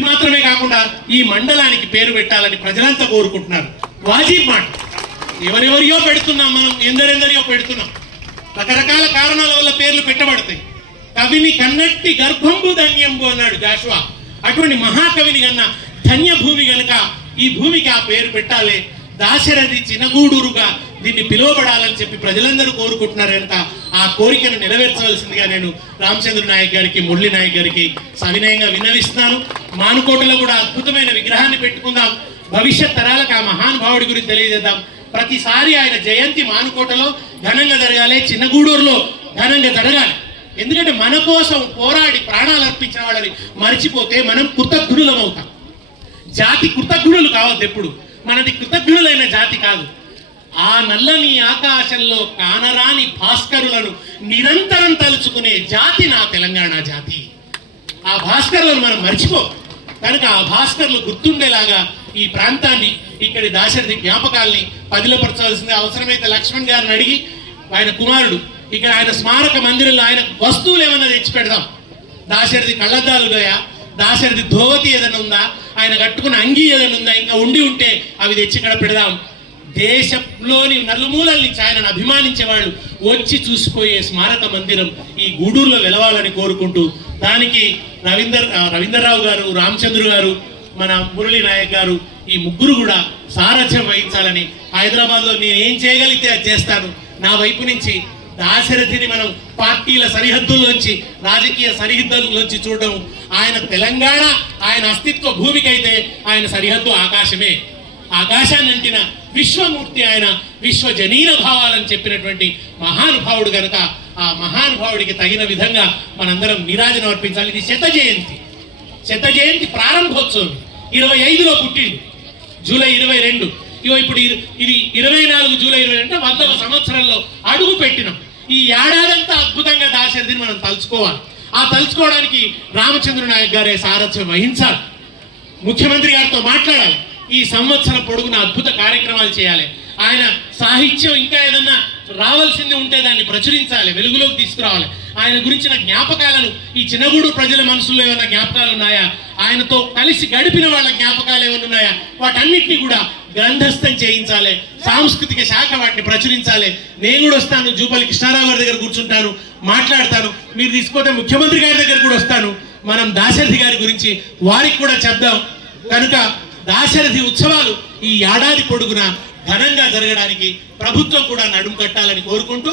అది మాత్రమే కాకుండా ఈ మండలానికి పేరు పెట్టాలని ప్రజలంతా కోరుకుంటున్నారు. వాజీబ్ మాట. ఎవరెవరియో పెడుతున్నాం మనం ఎందరెందరియో పెడుతున్నాం. రకరకాల కారణాల వల్ల పేర్లు పెట్టబడతాయి. కవిని కన్నట్టి గర్భంబు ధన్యంబు అన్నాడు జాషువా. అటువంటి మహాకవిని కన్నా ధన్య భూమి గనుక ఈ భూమికి ఆ పేరు పెట్టాలి. దాశరథి చినగూడూరుగా దీన్ని పిలువబడాలని చెప్పి ప్రజలందరూ కోరుకుంటున్నారు కనుక ఆ కోరికను నెరవేర్చవలసిందిగా నేను రామచంద్ర నాయక్ గారికి మురళి నాయక్ గారికి సవినయంగా విన్నవిస్తున్నాను. మానుకోటలో కూడా అద్భుతమైన విగ్రహాన్ని పెట్టుకుందాం. భవిష్యత్ తరాలకు ఆ మహానుభావుడి గురించి తెలియజేద్దాం. ప్రతిసారి ఆయన జయంతి మానుకోటలో ఘనంగా జరగాలి. చిన్నగూడూరులో ఘనంగా జరగాలి. ఎందుకంటే మన కోసం పోరాడి ప్రాణాలు అర్పించిన వాళ్ళని మర్చిపోతే మనం కృతజ్ఞులం అవుతాం. జాతి కృతజ్ఞులు కావద్దు ఎప్పుడు. మనది కృతజ్ఞులైన జాతి కాదు. ఆ నల్లని ఆకాశంలో కానరాని భాస్కరులను నిరంతరం తలుచుకునే జాతి నా తెలంగాణ జాతి. ఆ భాస్కరులను మనం మర్చిపో. కనుక ఆ భాస్కర్లు గుర్తుండేలాగా ఈ ప్రాంతాన్ని ఇక్కడి దాశరథి జ్ఞాపకాల్ని పదిలపరచవలసింది అవసరమైతే లక్ష్మణ్ గారిని అడిగి ఆయన కుమారుడు ఇక్కడ ఆయన స్మారక మందిరంలో ఆయన వస్తువులు ఏమన్నా తెచ్చి పెడదాం. దాశరథి కళ్ళద్దాలుగా దాశరథి ధోవతి ఏదైనా ఉందా? ఆయన కట్టుకున్న అంగీ ఏదైనా ఉందా? ఇంకా ఉండి ఉంటే అవి తెచ్చి ఇక్కడ పెడదాం. దేశంలోని నలుమూలల నుంచి ఆయనను అభిమానించే వాళ్ళు వచ్చి చూసిపోయే స్మారక మందిరం ఈ గూడూరులో వెలవాలని కోరుకుంటూ దానికి రవీందర్ రవీందర్రావు గారు రామచంద్ర గారు మన మురళీ నాయక్ గారు ఈ ముగ్గురు కూడా సారథ్యం వహించాలని హైదరాబాద్లో నేను ఏం చేయగలిగితే అది చేస్తాను. నా వైపు నుంచి దాశరథిని మనం పార్టీల సరిహద్దుల్లోంచి రాజకీయ సరిహద్దుల్లోంచి చూడడం ఆయన తెలంగాణ ఆయన అస్తిత్వ భూమికైతే ఆయన సరిహద్దు ఆకాశమే. ఆకాశాన్ని అంటిన విశ్వమూర్తి ఆయన విశ్వజనీన భావాలని చెప్పినటువంటి మహానుభావుడు కనుక ఆ మహానుభావుడికి తగిన విధంగా మనందరం నిరాజను అర్పించాలి. ఇది శత జయంతి. శత జయంతి ప్రారంభోత్సవం. ఇరవై ఐదులో పుట్టింది జూలై ఇరవై రెండు. ఇగో ఇప్పుడు ఇది- ఇది ఇరవై నాలుగు జూలై ఇరవై అంటే వందవ సంవత్సరంలో అడుగు పెట్టినాం. ఈ ఏడాదంతా అద్భుతంగా దాశరథిని మనం తలుచుకోవాలి. ఆ తలుచుకోవడానికి రామచంద్ర నాయక్ గారే సారథ్యం వహించాలి. ముఖ్యమంత్రి గారితో మాట్లాడాలి. ఈ సంవత్సరం పొడుగున అద్భుత కార్యక్రమాలు చేయాలి. ఆయన సాహిత్యం ఇంకా ఏదన్నా రావాల్సింది ఉంటే దాన్ని ప్రచురించాలి వెలుగులోకి తీసుకురావాలి. ఆయన గురించిన జ్ఞాపకాలను ఈ చిన్నగూడు ప్రజల మనసులో ఏమైనా జ్ఞాపకాలు ఉన్నాయా? ఆయనతో కలిసి గడిపిన వాళ్ళ జ్ఞాపకాలు ఏమైనా ఉన్నాయా? వాటన్నిటిని కూడా గ్రంథస్థం చేయించాలి సాంస్కృతిక శాఖ వాటిని ప్రచురించాలి. నేను కూడా వస్తాను జూపల్లి కృష్ణారావు గారి దగ్గర కూర్చుంటాను మాట్లాడతాను. మీరు తీసుకుపోతే ముఖ్యమంత్రి గారి దగ్గర కూడా వస్తాను. మనం దాశరథి గారి గురించి వారికి కూడా చెప్దాం. కనుక దాశరథి ఉత్సవాలు ఈ ఏడాది పొడుగున? ఘనంగా జరగడానికి ప్రభుత్వం కూడా నడుం కట్టాలని కోరుకుంటూ